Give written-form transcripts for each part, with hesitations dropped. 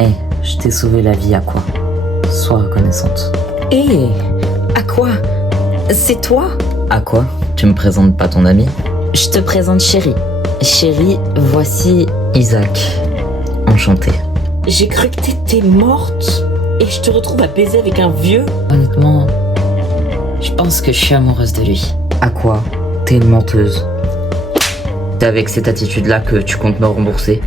Eh, je t'ai sauvé la vie à quoi? Sois reconnaissante. Hé, à quoi? C'est toi? À quoi? Tu me présentes pas ton ami? Je te présente Chérie. Chérie, voici... Isaac. Enchanté. J'ai cru que t'étais morte et je te retrouve à baiser avec un vieux. Honnêtement, Je pense que je suis amoureuse de lui. à quoi? T'es une menteuse. C'est avec cette attitude-là que tu comptes me rembourser?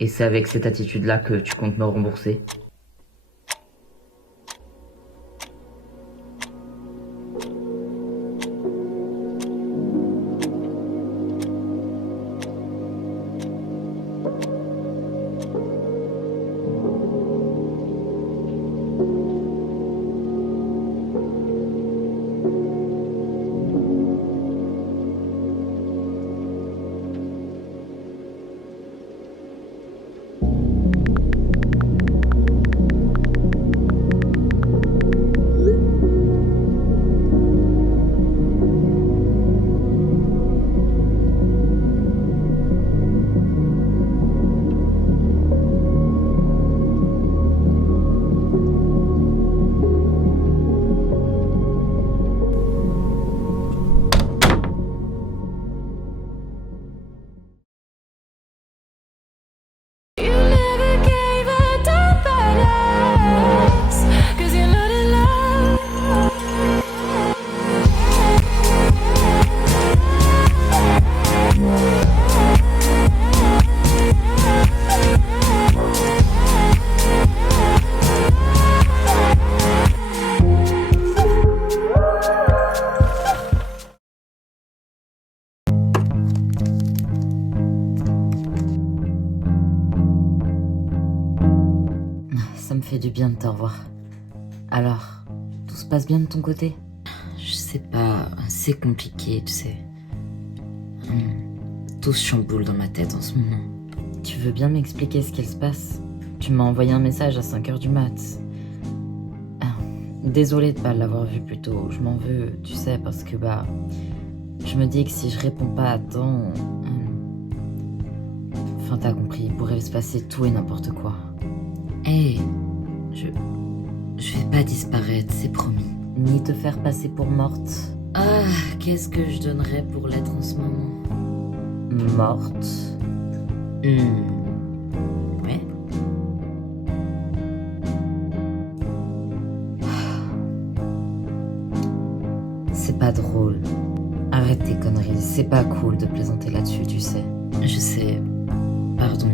Et c'est avec cette attitude-là que tu comptes me rembourser? You never gave a damn about us, 'cause you're not in love. Ça me fait du bien de te revoir. Alors, tout se passe bien de ton côté? Je sais pas, c'est compliqué, tu sais. Tout se chamboule dans ma tête en ce moment. Tu veux bien m'expliquer ce qu'il se passe? Tu m'as envoyé un message à 5h du mat. Désolée de pas l'avoir vu plus tôt. Je m'en veux, tu sais, parce que je me dis que si je réponds pas à temps... Enfin, t'as compris, il pourrait se passer tout et n'importe quoi. Hé, je vais pas disparaître, c'est promis. Ni te faire passer pour morte. Ah, qu'est-ce que je donnerais pour l'être en ce moment? Morte? Ouais. C'est pas drôle. Arrête tes conneries, c'est pas cool de plaisanter là-dessus, tu sais. Je sais. Pardon,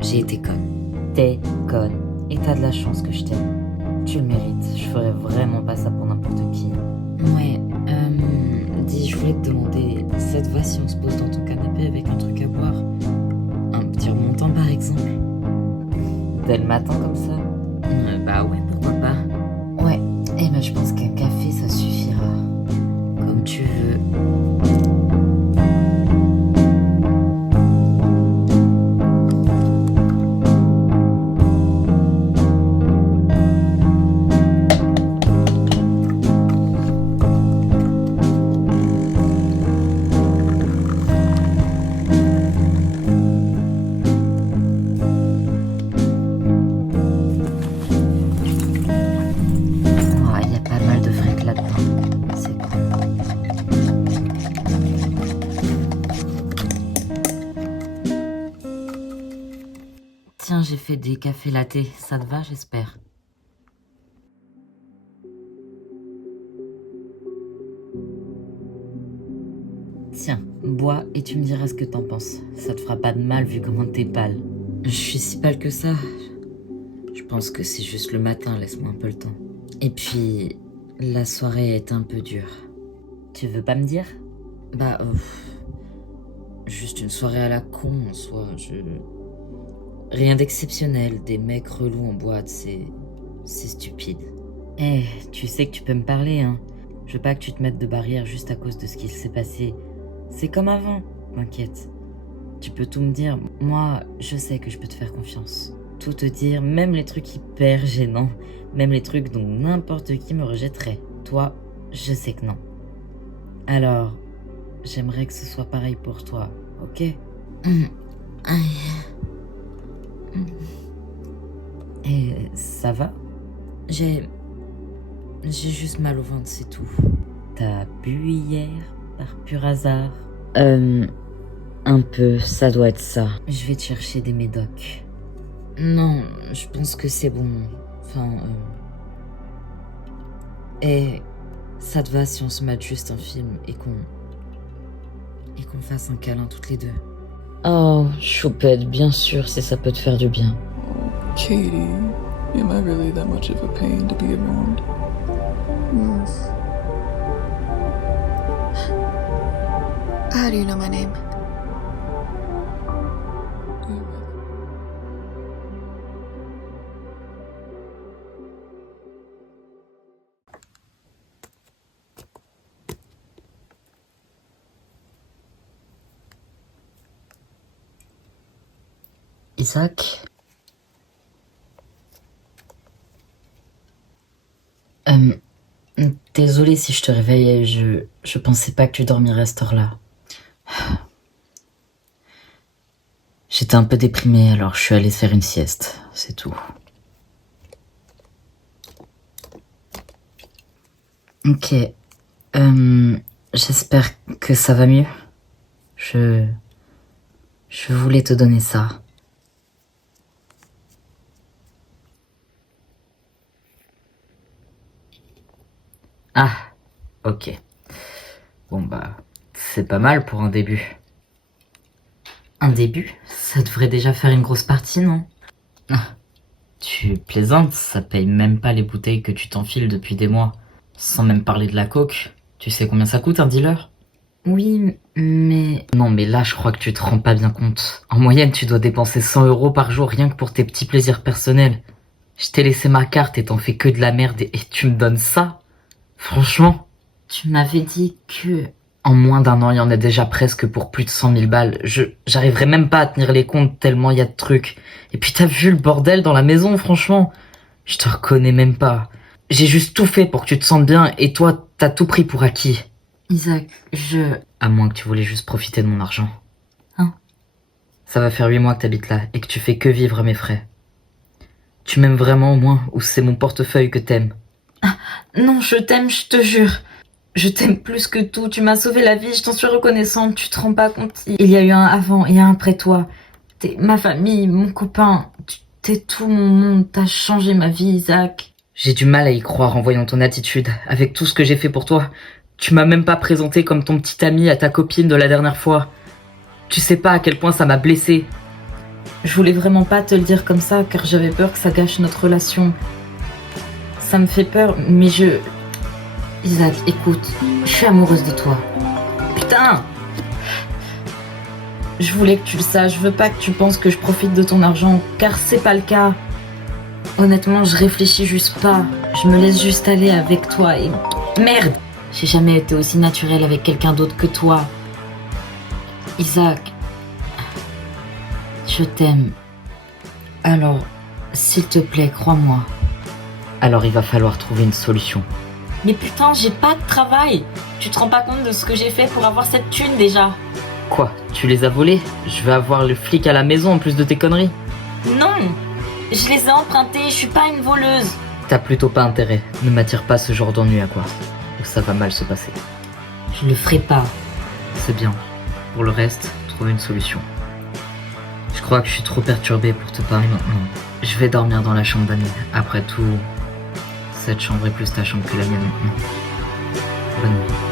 j'ai été conne. T'es conne. Et t'as de la chance que je t'aime. Tu le mérites, je ferais vraiment pas ça pour n'importe qui. Ouais, dis, je voulais te demander, ça te va si on se pose dans ton canapé avec un truc à boire? Un petit remontant par exemple? Dès le matin comme ça? Bah ouais, pourquoi pas? Ouais, je pense qu'un café ça suffira. Comme tu veux. Il y a pas mal de fric là-dedans. C'est cool. Tiens, j'ai fait des cafés latte. Ça te va, j'espère? Tiens, bois et tu me diras ce que t'en penses. Ça te fera pas de mal vu comment t'es pâle. Je suis si pâle que ça. Je pense que c'est juste le matin, laisse-moi un peu le temps. Et puis, la soirée est un peu dure. Tu veux pas me dire? Juste une soirée à la con en soi. Rien d'exceptionnel, des mecs relous en boîte, c'est stupide. Tu sais que tu peux me parler, hein. Je veux pas que tu te mettes de barrière juste à cause de ce qui s'est passé. C'est comme avant, t'inquiète. Tu peux tout me dire. Moi, je sais que je peux te faire confiance. Tout te dire, même les trucs hyper gênants. Même les trucs dont n'importe qui me rejetterait. Toi, Je sais que non. Alors, j'aimerais que ce soit pareil pour toi, ok? Et ça va? J'ai juste mal au ventre, c'est tout. T'as bu hier, par pur hasard? Un peu, ça doit être ça. Je vais te chercher des médocs. Non, je pense que c'est bon. Enfin, Et ça te va si on se mate juste un film et qu'on fasse un câlin toutes les deux? Oh, choupette, bien sûr, si ça peut te faire du bien. Katie, am I really that much of a pain to be around? How do you know my name? Isaac? Désolé si je te réveille, je pensais pas que tu dormirais à cette heure-là. J'étais un peu déprimé, alors je suis allé faire une sieste, c'est tout. Ok, j'espère que ça va mieux. Je voulais te donner ça. Ah, ok. Bon bah, c'est pas mal pour un début. Un début? Ça devrait déjà faire une grosse partie, non? Ah, tu plaisantes, ça paye même pas les bouteilles que tu t'enfiles depuis des mois. Sans même parler de la coke. Tu sais combien ça coûte un dealer? Oui, mais... Non mais là je crois que tu te rends pas bien compte. En moyenne tu dois dépenser 100 € par jour rien que pour tes petits plaisirs personnels. Je t'ai laissé ma carte et t'en fais que de la merde et tu me donnes ça? Franchement, tu m'avais dit que... En moins d'un an, il y en a déjà presque pour plus de 100 000 balles. J'arriverai même pas à tenir les comptes tellement il y a de trucs. Et puis t'as vu le bordel dans la maison, franchement? Je te reconnais même pas. J'ai juste tout fait pour que tu te sentes bien et toi, t'as tout pris pour acquis. Isaac, À moins que tu voulais juste profiter de mon argent. Hein? Ça va faire 8 mois que t'habites là et que tu fais que vivre à mes frais. Tu m'aimes vraiment au moins ou c'est mon portefeuille que t'aimes? Ah, non, je t'aime, je te jure. Je t'aime plus que tout, tu m'as sauvé la vie, je t'en suis reconnaissante, tu te rends pas compte. Il y a eu un avant et un après toi. T'es ma famille, mon copain, t'es tout mon monde, t'as changé ma vie, Isaac. J'ai du mal à y croire en voyant ton attitude, avec tout ce que j'ai fait pour toi. Tu m'as même pas présenté comme ton petit ami à ta copine de la dernière fois. Tu sais pas à quel point ça m'a blessé. Je voulais vraiment pas te le dire comme ça, car j'avais peur que ça gâche notre relation. Ça me fait peur, mais Isaac, écoute, je suis amoureuse de toi. Putain! Je voulais que tu le saches, je veux pas que tu penses que je profite de ton argent, car c'est pas le cas. Honnêtement, je réfléchis juste pas. Je me laisse juste aller avec toi et... Merde! J'ai jamais été aussi naturelle avec quelqu'un d'autre que toi. Isaac, je t'aime. Alors, s'il te plaît, crois-moi. Alors il va falloir trouver une solution. Mais putain, j'ai pas de travail. Tu te rends pas compte de ce que j'ai fait pour avoir cette thune déjà? Quoi? Tu les as volés? Je vais avoir le flic à la maison en plus de tes conneries. Non! Je les ai empruntés, je suis pas une voleuse. T'as plutôt pas intérêt. Ne m'attire pas ce genre d'ennui à quoi. Ou ça va mal se passer. Je le ferai pas. C'est bien. Pour le reste, trouve une solution. Je crois que je suis trop perturbé pour te parler maintenant. Je vais dormir dans la chambre d'Annie. Après tout... Cette chambre est plus ta chambre que la mienne maintenant. Bonne nuit.